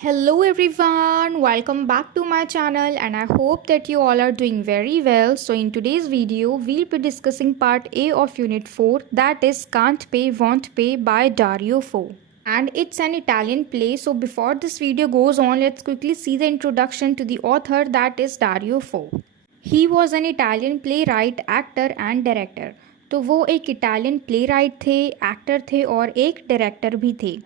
Hello everyone, welcome back to my channel and I hope that you all are doing very well. So in today's video, we'll be discussing part A of unit 4, that is Can't Pay, Won't Pay by Dario Fo. And it's an Italian play. So before this video goes on, let's quickly see the introduction to the author, that is Dario Fo. He was an Italian play right, actor and director. तो वो एक Italian play right थे, actor थे और एक director भी थे।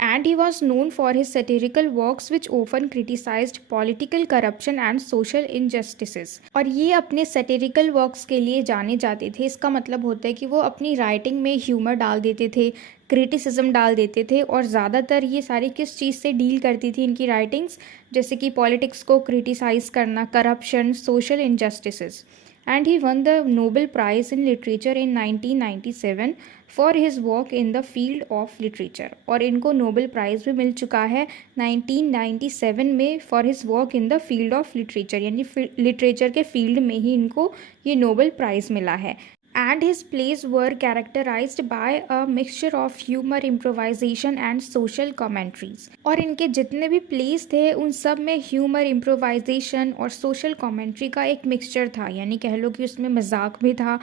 And he was known for his satirical works which open criticised political corruption and social injustices. और ये अपने सेटेरिकल वर्क्स के लिए जाने जाते थे। इसका मतलब होता है कि वो अपनी राइटिंग में ह्यूमर डाल देते थे, क्रिटिसिज्म डाल देते थे। और ज़्यादातर ये सारी किस चीज़ से डील करती थी इनकी राइटिंग्स, जैसे कि पॉलिटिक्स को क्रिटिसाइज़ करना, corruption, social injustices. And he won the Nobel Prize in Literature in 1997 for his work in the field of literature। और इनको नोबेल प्राइज़ भी मिल चुका है 1997 में for his work in the field of literature, यानी literature के field में ही इनको ये नोबेल प्राइज़ मिला है। And his plays were characterized by a mixture of humor, improvisation and social commentaries। और इनके जितने भी प्लेस थे उन सब में ह्यूमर, इम्प्रोवाइजेशन और सोशल कमेंट्री का एक मिक्सचर था, यानी कह लो कि उसमें मजाक भी था,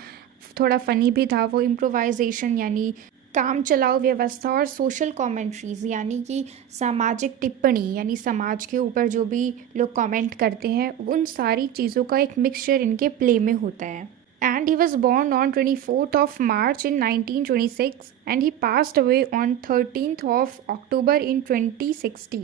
थोड़ा फ़नी भी था। वो इम्प्रोवाइजेशन यानी काम चलाओ व्यवस्था, और सोशल कमेंट्रीज़ यानी कि सामाजिक टिप्पणी, यानी समाज के ऊपर जो भी लोग कमेंट करते हैं, उन सारी चीज़ों का एक मिक्सचर इनके प्ले में होता है। And he was born on 24th of March in 1926 and he passed away on 13th of October in 2016।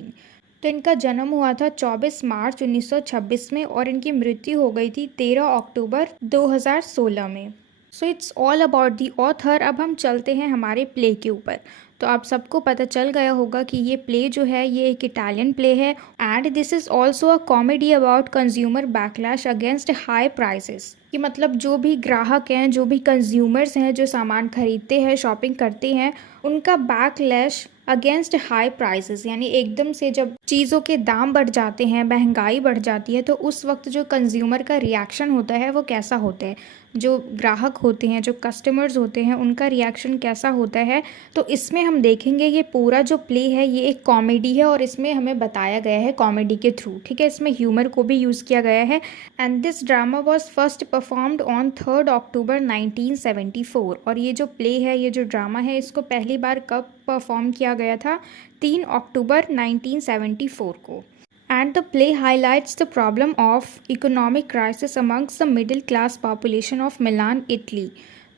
तो इनका जन्म हुआ था 24 मार्च 1926 में और इनकी मृत्यु हो गई थी 13 अक्टूबर 2016 में। So it's all about the author. अब हम चलते हैं हमारे प्ले के ऊपर। तो आप सबको पता चल गया होगा कि ये प्ले जो है ये एक इटालियन प्ले है and this is also a comedy about consumer backlash against high prices. कि मतलब जो भी ग्राहक हैं, जो भी कंज्यूमर्स हैं, जो सामान खरीदते हैं, शॉपिंग करते हैं, उनका बैकलैश अगेंस्ट हाई प्राइसेस, यानी एकदम से जब चीज़ों के दाम बढ़ जाते हैं, महंगाई बढ़ जाती है, तो उस वक्त जो कंज्यूमर का रिएक्शन होता है वो कैसा होता है, जो ग्राहक होते हैं, जो कस्टमर्स होते हैं, उनका रिएक्शन कैसा होता है। तो इसमें हम देखेंगे ये पूरा जो प्ले है ये एक कॉमेडी है और इसमें हमें बताया गया है कॉमेडी के थ्रू, ठीक है। इसमें ह्यूमर को भी यूज़ किया गया है। And this drama was first performed on 3 अक्टूबर 1974। और ये जो प्ले है, ये जो ड्रामा है, इसको पहली बार कब परफॉर्म किया गया था? 3 अक्टूबर 1974 को। And the play highlights the problem of economic crisis amongst the middle class population of Milan, Italy।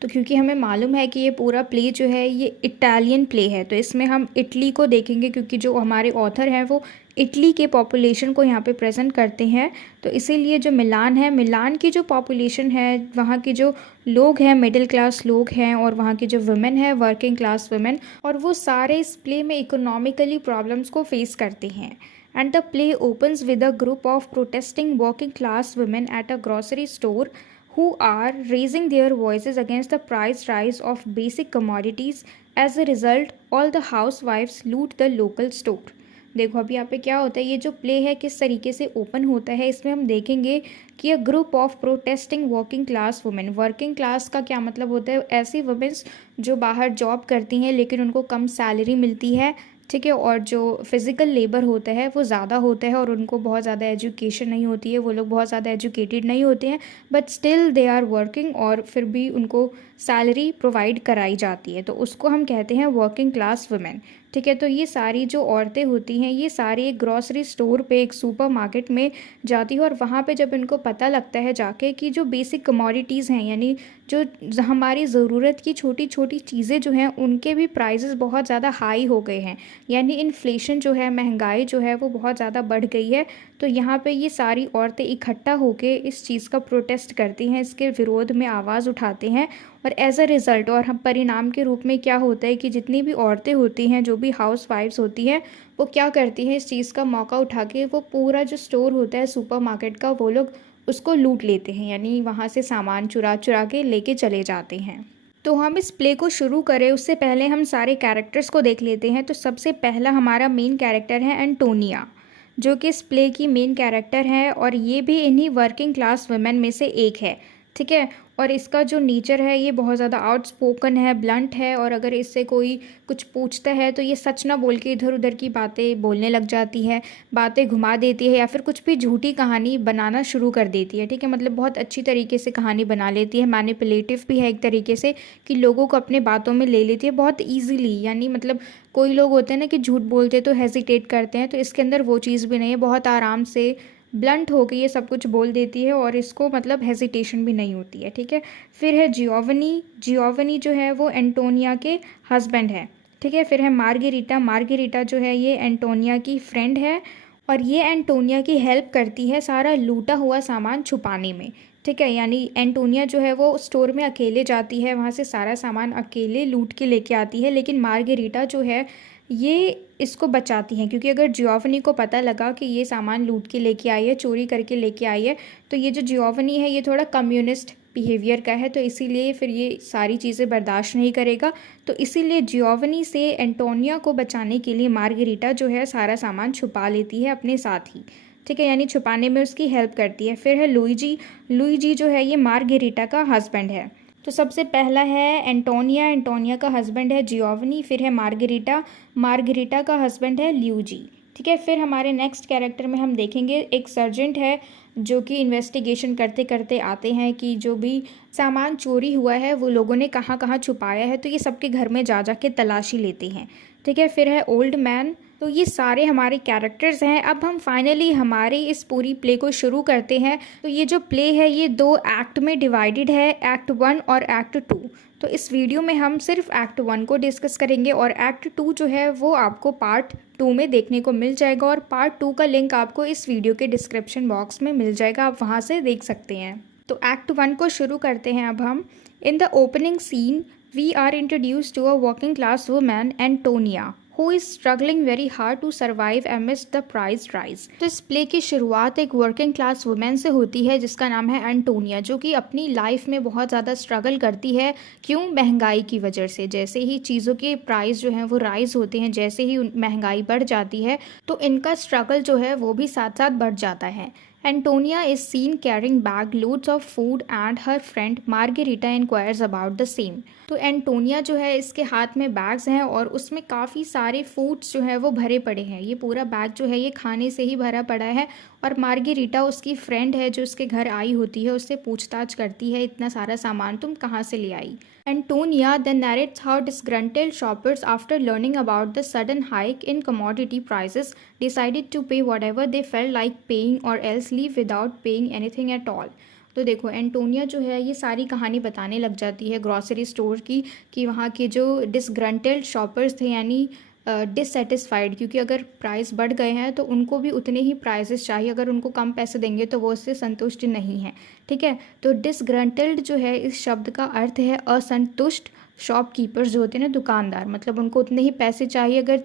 तो क्योंकि हमें मालूम है कि ये पूरा प्ले जो है ये इटालियन प्ले है, तो इसमें हम इटली को देखेंगे क्योंकि जो हमारे ऑथर हैं वो इटली के पॉपुलेशन को यहाँ पे प्रेजेंट करते हैं। तो इसीलिए जो मिलान है, मिलान की जो पॉपुलेशन है, वहाँ के जो लोग हैं मिडिल क्लास लोग हैं और वहाँ की जो वुमेन है वर्किंग क्लास वुमेन, और वो सारे इस प्ले में इकोनॉमिकली प्रॉब्लम्स को फेस करते हैं। And the play opens with a group of protesting working class women at a grocery store who are raising their voices against the price rise of basic commodities। As a result, all the housewives loot the local store। देखो अभी यहाँ पे क्या होता है, ये जो play है किस तरीके से ओपन होता है, इसमें हम देखेंगे कि a group of protesting working class women. Working class का क्या मतलब होता है? ऐसी वुमेन्स जो बाहर जॉब करती हैं लेकिन उनको कम सैलरी मिलती है, ठीक है, और जो फिज़िकल लेबर होता है वो ज़्यादा होता है और उनको बहुत ज़्यादा एजुकेशन नहीं होती है, वो लोग बहुत ज़्यादा एजुकेटेड नहीं होते हैं, but still they are working और फिर भी उनको सैलरी प्रोवाइड कराई जाती है, तो उसको हम कहते हैं वर्किंग क्लास वुमेन, ठीक है। तो ये सारी जो औरतें होती हैं ये सारी एक ग्रॉसरी स्टोर पे, एक सुपर मार्केट में जाती है और वहाँ पे जब इनको पता लगता है जाके कि जो बेसिक कमोडिटीज़ हैं, यानी जो हमारी ज़रूरत की छोटी छोटी चीज़ें जो हैं उनके भी प्राइसेस बहुत ज़्यादा हाई हो गए हैं, यानी इन्फ्लेशन जो है, महंगाई जो है वो बहुत ज़्यादा बढ़ गई है। तो यहाँ पे ये सारी औरतें इकट्ठा होकर इस चीज़ का प्रोटेस्ट करती हैं, इसके विरोध में आवाज़ उठाते हैं। और एज अ रिज़ल्ट और हम परिणाम के रूप में क्या होता है कि जितनी भी औरतें होती हैं, जो भी हाउस वाइफ्स होती हैं, वो क्या करती हैं, इस चीज़ का मौका उठा के वो पूरा जो स्टोर होता है सुपर मार्केट का, वो लोग उसको लूट लेते हैं, यानी वहाँ से सामान चुरा चुरा के लेके चले जाते हैं। तो हम इस प्ले को शुरू करें उससे पहले हम सारे कैरेक्टर्स को देख लेते हैं। तो सबसे पहला हमारा मेन कैरेक्टर है एंटोनिया, जो कि इस प्ले की मेन कैरेक्टर है और ये भी इन्हीं वर्किंग क्लास वुमेन में से एक है, ठीक है। और इसका जो नेचर है ये बहुत ज़्यादा आउटस्पोकन है, ब्लंट है, और अगर इससे कोई कुछ पूछता है तो ये सच ना बोल के इधर उधर की बातें बोलने लग जाती है, बातें घुमा देती है या फिर कुछ भी झूठी कहानी बनाना शुरू कर देती है। ठीक है, मतलब बहुत अच्छी तरीके से कहानी बना लेती है, मैनिपुलेटिव भी है एक तरीके से कि लोगों को अपने बातों में ले लेती है बहुत ईजिली। यानी मतलब कोई लोग होते हैं ना कि झूठ बोलते तो हेजिटेट करते हैं, तो इसके अंदर वो चीज़ भी नहीं है, बहुत आराम से ब्लंट होके ये सब कुछ बोल देती है और इसको मतलब हेजिटेशन भी नहीं होती है। ठीक है, फिर है जियोवनी। जियोवनी जो है वो एंटोनिया के हस्बैंड है। ठीक है, फिर है मार्गेरिटा। मार्गेरिटा जो है ये एंटोनिया की फ्रेंड है और ये एंटोनिया की हेल्प करती है सारा लूटा हुआ सामान छुपाने में। ठीक है, यानी एंटोनिया जो है वो स्टोर में अकेले जाती है, वहाँ से सारा सामान अकेले लूट के लेके आती है, लेकिन मार्गेरिटा जो है ये इसको बचाती हैं, क्योंकि अगर जियोवनी को पता लगा कि ये सामान लूट के लेके आई है, चोरी करके लेके आई है, तो ये जो जियोवनी है ये थोड़ा कम्युनिस्ट बिहेवियर का है, तो इसीलिए फिर ये सारी चीज़ें बर्दाश्त नहीं करेगा। तो इसीलिए जियोवनी से एंटोनिया को बचाने के लिए मार्गेरिटा जो है सारा सामान छुपा लेती है अपने साथ ही। ठीक है, यानी छुपाने में उसकी हेल्प करती है। फिर है लुइजी। लुइजी जो है ये मार्गेरिटा का हस्बैंड है। तो सबसे पहला है एंटोनिया। एंटोनिया का हस्बैंड है जियोवनी। फिर है मार्गेरिटा। मार्गेरिटा का हस्बैंड है ल्यूजी। ठीक है, फिर हमारे नेक्स्ट कैरेक्टर में हम देखेंगे एक सर्जेंट है जो कि इन्वेस्टिगेशन करते करते आते हैं कि जो भी सामान चोरी हुआ है वो लोगों ने कहाँ कहाँ छुपाया है, तो ये सबके घर में जा जा के तलाशी लेते हैं। ठीक है, फिर है ओल्ड मैन। तो ये सारे हमारे कैरेक्टर्स हैं। अब हम फाइनली हमारी इस पूरी प्ले को शुरू करते हैं। तो ये जो प्ले है ये 2 एक्ट में डिवाइडेड है, एक्ट 1 और एक्ट 2। तो इस वीडियो में हम सिर्फ एक्ट 1 को डिस्कस करेंगे और एक्ट 2 जो है वो आपको पार्ट 2 में देखने को मिल जाएगा, और पार्ट 2 का लिंक आपको इस वीडियो के डिस्क्रिप्शन बॉक्स में मिल जाएगा, आप वहाँ से देख सकते हैं। तो एक्ट 1 को शुरू करते हैं अब हम। In the opening scene we are introduce to a working class woman Antonia who is struggling very hard to survive amidst the price rise। तो इस प्ले की शुरुआत एक वर्किंग क्लास वुमेन से होती है जिसका नाम है एंटोनिया, जो कि अपनी लाइफ में बहुत ज़्यादा स्ट्रगल करती है। क्यों? महंगाई की वजह से। जैसे ही चीज़ों के प्राइस जो हैं वो राइज होते हैं, जैसे ही महंगाई बढ़ जाती है, तो इनका स्ट्रगल जो है वो भी साथ साथ बढ़ जाता है। Antonia is seen carrying bag loads of food and her friend Margarita inquires about the same। तो एंटोनिया जो है इसके हाथ में बैग्स हैं और उसमें काफ़ी सारे फूड्स जो है वो भरे पड़े हैं। ये पूरा बैग जो है ये खाने से ही भरा पड़ा है, और मार्गेरिटा उसकी फ्रेंड है जो उसके घर आई होती है, उससे पूछताछ करती है इतना सारा सामान तुम कहाँ से ले आई। Antonia then narrates how disgruntled shoppers, after learning about the sudden hike in commodity prices, decided to pay whatever they felt like paying or else leave without paying anything at all। तो देखो Antonia जो है ये सारी कहानी बताने लग जाती है ग्रॉसरी स्टोर की, कि वहाँ के जो डिसग्रंटेड शॉपर्स थे, यानी डिससेटिस्फाइड, क्योंकि अगर प्राइस बढ़ गए हैं तो उनको भी उतने ही प्राइसेस चाहिए, अगर उनको कम पैसे देंगे तो वो उससे संतुष्ट नहीं है। ठीक है, तो डिसग्रंटल्ड जो है इस शब्द का अर्थ है असंतुष्ट शॉपकीपर्स जो होते हैं ना, दुकानदार, मतलब उनको उतने ही पैसे चाहिए, अगर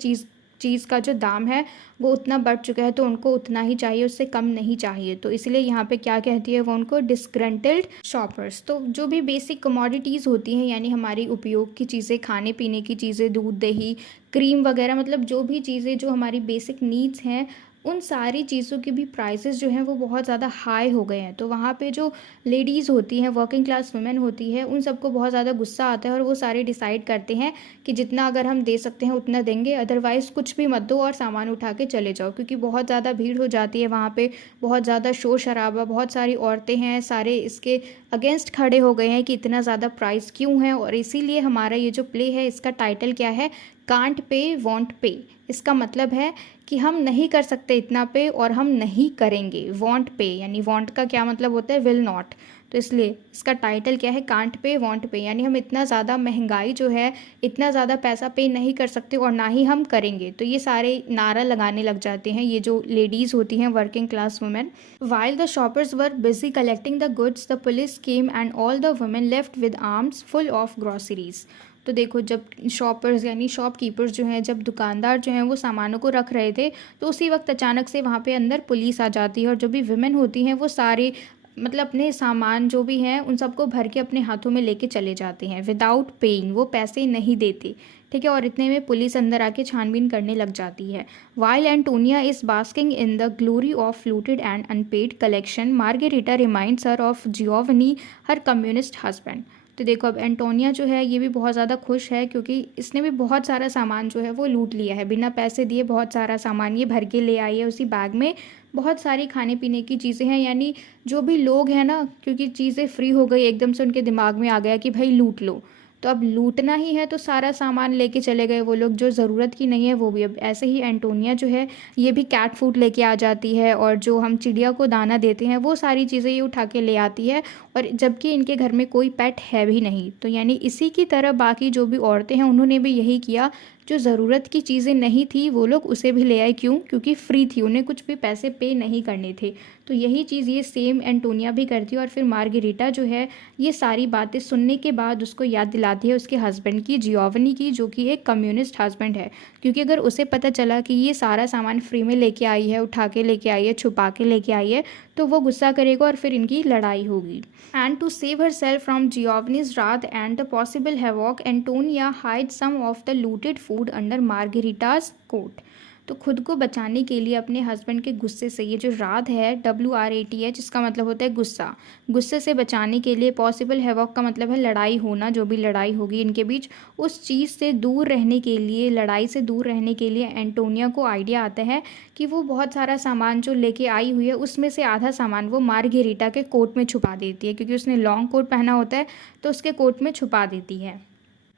चीज़ का जो दाम है वो उतना बढ़ चुका है तो उनको उतना ही चाहिए, उससे कम नहीं चाहिए। तो इसलिए यहाँ पे क्या कहती है वो उनको डिसग्रंटल्ड शॉपर्स। तो जो भी बेसिक कमोडिटीज़ होती हैं, यानी हमारी उपयोग की चीज़ें, खाने पीने की चीज़ें, दूध दही क्रीम वगैरह, मतलब जो भी चीज़ें जो हमारी बेसिक नीड्स हैं, उन सारी चीज़ों के भी प्राइसेस जो हैं वो बहुत ज़्यादा हाई हो गए हैं। तो वहाँ पे जो लेडीज़ होती हैं, वर्किंग क्लास वुमेन होती है, उन सबको बहुत ज़्यादा गुस्सा आता है और वो सारे डिसाइड करते हैं कि जितना अगर हम दे सकते हैं उतना देंगे, अदरवाइज़ कुछ भी मत दो और सामान उठा के चले जाओ, क्योंकि बहुत ज़्यादा भीड़ हो जाती है वहाँ पे, बहुत ज़्यादा शोर शराबा, बहुत सारी औरतें हैं, सारे इसके अगेंस्ट खड़े हो गए हैं कि इतना ज़्यादा प्राइस क्यों है। और इसीलिए हमारा ये जो प्ले है इसका टाइटल क्या है? कांट पे वॉन्ट पे। इसका मतलब है कि हम नहीं कर सकते इतना पे और हम नहीं करेंगे। वॉन्ट पे यानी वॉन्ट का क्या मतलब होता है? Will not. तो इसलिए इसका टाइटल क्या है? कांट पे वॉन्ट पे, यानी हम इतना ज़्यादा महंगाई जो है, इतना ज़्यादा पैसा पे नहीं कर सकते और ना ही हम करेंगे। तो ये सारे नारा लगाने लग जाते हैं ये जो लेडीज़ होती हैं, working class women. While the shoppers were busy collecting the goods the police came and all the women left with arms full of groceries. तो देखो जब शॉपर्स यानी शॉपकीपर्स जो हैं, जब दुकानदार जो हैं वो सामानों को रख रहे थे, तो उसी वक्त अचानक से वहाँ पे अंदर पुलिस आ जाती है और जो भी विमेन होती हैं वो सारे मतलब अपने सामान जो भी हैं उन सबको भर के अपने हाथों में लेके चले जाते हैं विदाउट पेइंग। वो पैसे नहीं देते, ठीक है, और इतने में पुलिस अंदर आके छानबीन करने लग जाती है। While Antonia is basking in the glory of looted and unpaid collection, Margherita reminds her of Giovanni, her communist husband. तो देखो अब एंटोनिया जो है ये भी बहुत ज़्यादा खुश है, क्योंकि इसने भी बहुत सारा सामान जो है वो लूट लिया है, बिना पैसे दिए बहुत सारा सामान ये भर के ले आई है। उसी बैग में बहुत सारी खाने पीने की चीज़ें हैं, यानी जो भी लोग हैं ना, क्योंकि चीज़ें फ्री हो गई एकदम से, उनके दिमाग में आ गया कि भाई लूट लो, तो अब लूटना ही है, तो सारा सामान लेके चले गए वो लोग, जो ज़रूरत की नहीं है वो भी। अब ऐसे ही एंटोनिया जो है ये भी कैट फूड लेके आ जाती है, और जो हम चिड़िया को दाना देते हैं वो सारी चीज़ें ये उठा के ले आती है, और जबकि इनके घर में कोई पेट है भी नहीं। तो यानी इसी की तरह बाकी जो भी औरतें हैं उन्होंने भी यही किया, जो ज़रूरत की चीज़ें नहीं थी वो लोग उसे भी ले आए। क्यों? क्योंकि फ्री थी, उन्हें कुछ भी पैसे पे नहीं करने थे। तो यही चीज़ ये सेम एंटोनिया भी करती है, और फिर मार्गेरिटा जो है ये सारी बातें सुनने के बाद उसको याद दिलाती है उसके हस्बैंड की, जियोवनी की, जो कि एक कम्युनिस्ट हस्बैंड है। क्योंकि अगर उसे पता चला कि ये सारा सामान फ्री में लेके आई है, उठा के लेके आई है, छुपा के लेके आई है, तो वो गुस्सा करेगा और फिर इनकी लड़ाई होगी। And to save herself from Giovanni's wrath and the possible havoc, Antonia hide some of the looted food under Margherita's coat. तो खुद को बचाने के लिए अपने हस्बैंड के गुस्से से, ये जो रात है WRAT जिसका मतलब होता है गुस्सा, गुस्से से बचाने के लिए, पॉसिबल हैवॉक का मतलब है लड़ाई होना, जो भी लड़ाई होगी इनके बीच, उस चीज़ से दूर रहने के लिए, लड़ाई से दूर रहने के लिए एंटोनिया को आइडिया आता है कि वो बहुत सारा सामान जो लेके आई हुई है उसमें से आधा सामान वो मार्गेरिटा के कोट में छुपा देती है, क्योंकि उसने लॉन्ग कोट पहना होता है तो उसके कोट में छुपा देती है।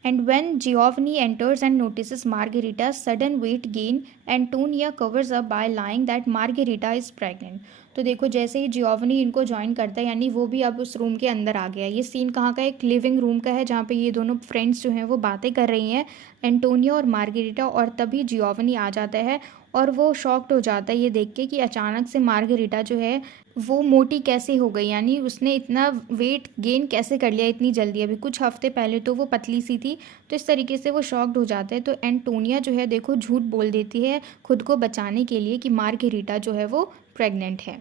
And when Giovanni enters and notices Margherita's sudden weight gain, Antonia covers up by lying that Margherita is pregnant. तो देखो जैसे ही जियोवनी इनको ज्वाइन करता है, यानी वो भी अब उस रूम के अंदर आ गया। ये सीन कहाँ का है? एक लिविंग रूम का है, जहाँ पे ये दोनों फ्रेंड्स जो हैं वो बातें कर रही हैं, एंटोनिया और मार्गेरिटा, और तभी जियोवनी आ जाता है, और वो शॉक्ड हो जाता है ये देख के कि अचानक से मार्गेरिटा जो है वो मोटी कैसे हो गई, यानी उसने इतना वेट गेन कैसे कर लिया इतनी जल्दी, अभी कुछ हफ्ते पहले तो वो पतली सी थी। तो इस तरीके से वो शॉक्ड हो जाते हैं। तो एंटोनिया जो है देखो झूठ बोल देती है खुद को बचाने के लिए कि मार्गेरिटा जो है वो प्रेग्नेंट है।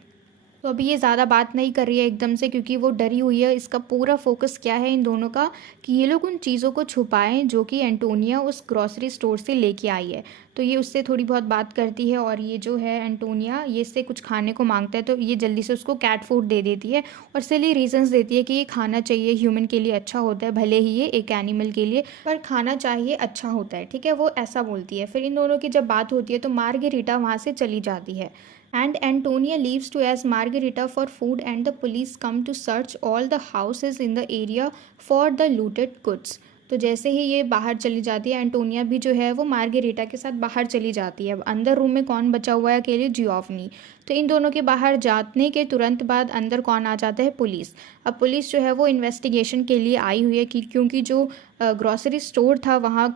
तो अभी ये ज़्यादा बात नहीं कर रही है एकदम से, क्योंकि वो डरी हुई है। इसका पूरा फोकस क्या है इन दोनों का, कि ये लोग उन चीज़ों को छुपाएं जो कि एंटोनिया उस ग्रॉसरी स्टोर से लेके आई है। तो ये उससे थोड़ी बहुत बात करती है, और ये जो है एंटोनिया ये इससे कुछ खाने को मांगता है, तो ये जल्दी से उसको कैट फूड दे देती है, और सिली रीजंस देती है कि ये खाना चाहिए, ह्यूमन के लिए अच्छा होता है, भले ही ये एक एनिमल के लिए, पर खाना चाहिए, अच्छा होता है, ठीक है, वो ऐसा बोलती है। फिर इन दोनों की जब बात होती है तो मार्गेरिटा वहाँ से चली जाती है, and Antonia leaves to ask Margherita for food, and the police come to search all the houses in the area for the looted goods. तो जैसे ही ये बाहर चली जाती है, एंटोनिया भी जो है वो मार्गेरिटा के साथ बाहर चली जाती है। अब अंदर रूम में कौन बचा हुआ है अकेले? जियोवनी। तो इन दोनों के बाहर जाने के तुरंत बाद अंदर कौन आ जाता है? पुलिस। अब पुलिस जो है वो इन्वेस्टिगेशन के लिए आई हुई है, कि क्योंकि जो ग्रॉसरी स्टोर था वहाँ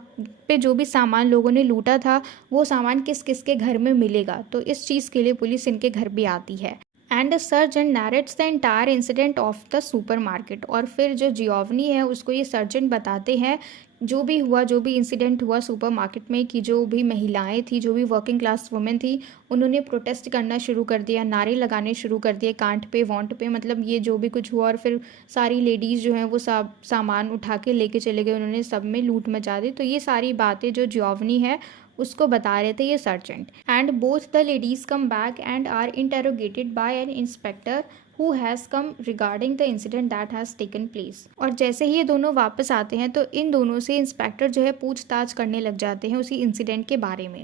पे जो भी सामान लोगों ने लूटा था वो सामान किस किस के घर में मिलेगा, तो इस चीज़ के लिए पुलिस इनके घर भी आती है। And surgeon नैरेट्स the entire incident of the supermarket. और फिर जो जियोवनी है उसको ये सर्जन बताते हैं जो भी हुआ, जो भी इंसिडेंट हुआ सुपरमार्केट में, कि जो भी महिलाएं थी, जो भी वर्किंग क्लास वुमेन थी, उन्होंने प्रोटेस्ट करना शुरू कर दिया, नारे लगाने शुरू कर दिए, कांट पे वांट पे, मतलब ये जो भी कुछ हुआ। और फिर सारी लेडीज़ जो हैं वो सब सामान उठा के लेके चले गए, उन्होंने सब में लूट मचा दी। तो ये सारी बातें जो जियोवनी है उसको बता रहे थे ये sergeant. And both the ladies come back and are interrogated by an inspector who has come regarding the incident that has taken place। और जैसे ही ये दोनों वापस आते हैं तो इन दोनों से इंस्पेक्टर जो है पूछताछ करने लग जाते हैं उसी इंसिडेंट के बारे में।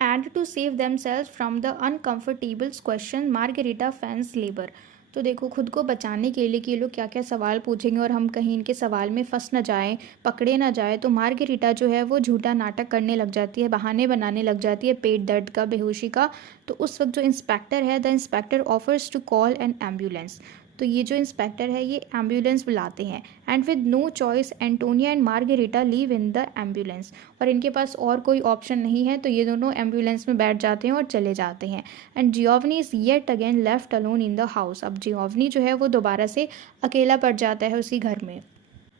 And to save themselves from the uncomfortable question Margherita feigns labour. तो देखो खुद को बचाने के लिए कि ये लोग क्या क्या सवाल पूछेंगे और हम कहीं इनके सवाल में फंस ना जाएं, पकड़े ना जाए, तो मार्गेरिटा जो है वो झूठा नाटक करने लग जाती है, बहाने बनाने लग जाती है पेट दर्द का, बेहोशी का। तो उस वक्त जो इंस्पेक्टर है, the inspector offers to call an ambulance. तो ये जो इंस्पेक्टर है ये एम्बुलेंस बुलाते हैं। And with no choice Antonia and Margherita leave in the ambulance. और इनके पास और कोई ऑप्शन नहीं है, तो ये दोनों एम्बुलेंस में बैठ जाते हैं और चले जाते हैं। And जियोवनी is yet again left alone in the house. अब जियोवनी जो है वो दोबारा से अकेला पड़ जाता है उसी घर में।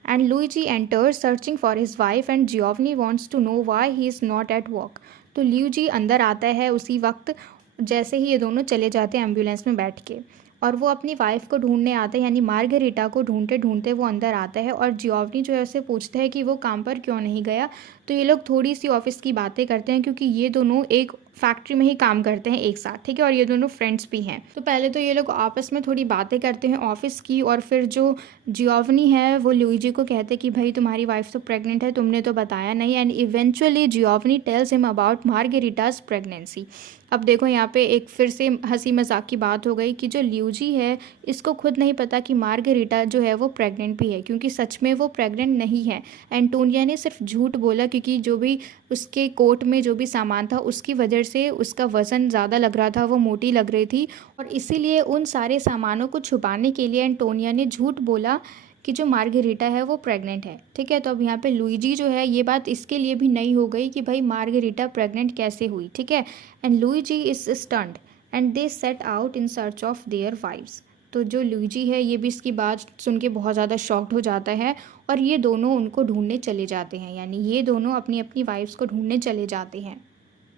And Luigi enters searching for his wife and Giovanni wants to know why he is not at work. तो लुइजी अंदर आता है उसी वक्त जैसे ही ये दोनों चले जाते हैं एम्बुलेंस में बैठ के। और वो अपनी वाइफ को ढूंढने आता है, यानी मार्गरीटा को ढूंढते ढूंढते वो अंदर आता है और जियोवनी जो है उसे पूछता है कि वो काम पर क्यों नहीं गया। तो ये लोग थोड़ी सी ऑफिस की बातें करते हैं, क्योंकि ये दोनों एक फैक्ट्री में ही काम करते हैं एक साथ, ठीक है, और ये दोनों फ्रेंड्स भी हैं। तो पहले तो ये लोग आपस में थोड़ी बातें करते हैं ऑफिस की, और फिर जो जियोवनी है वो लुइजी को कहते हैं कि भाई तुम्हारी वाइफ तो प्रेग्नेंट है, तुमने तो बताया नहीं। And eventually Giovanni tells him about Margherita's pregnancy. अब देखो यहाँ पे एक फिर से हंसी मजाक की बात हो गई कि जो ल्यूजी है इसको खुद नहीं पता कि मार्गरीटा जो है वो प्रेग्नेंट भी है, क्योंकि सच में वो प्रेग्नेंट नहीं है। एंटोनिया ने सिर्फ झूठ बोला, क्योंकि जो भी उसके कोट में जो भी सामान था उसकी वजह से उसका वज़न ज़्यादा लग रहा था, वो मोटी लग रही थी, और इसीलिए उन सारे सामानों को छुपाने के लिए एंटोनिया ने झूठ बोला कि जो मार्गरीटा है वो प्रेग्नेंट है, ठीक है। तो अब यहाँ पे लुइजी जो है ये बात इसके लिए भी नई हो गई कि भाई मार्गरीटा प्रेग्नेंट कैसे हुई, ठीक है। And Luigi is stunned and they set out in search of their wife's. तो जो लुइजी है ये भी इसकी बात सुन के बहुत ज़्यादा शॉक्ड हो जाता है, और ये दोनों उनको ढूंढने चले जाते हैं, यानी ये दोनों अपनी अपनी वाइफ्स को ढूंढने चले जाते हैं।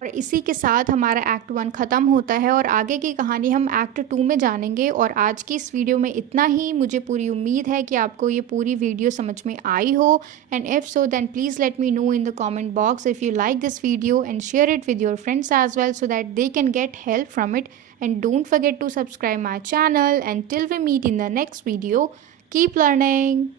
और इसी के साथ हमारा एक्ट 1 ख़त्म होता है, और आगे की कहानी हम एक्ट 2 में जानेंगे। और आज की इस वीडियो में इतना ही। मुझे पूरी उम्मीद है कि आपको ये पूरी वीडियो समझ में आई हो, and if so then please let me know in the comment box if you like this video, and share it with your friends as well so that they can get help from it. And don't forget to subscribe my channel, and till we meet in the next video, keep learning.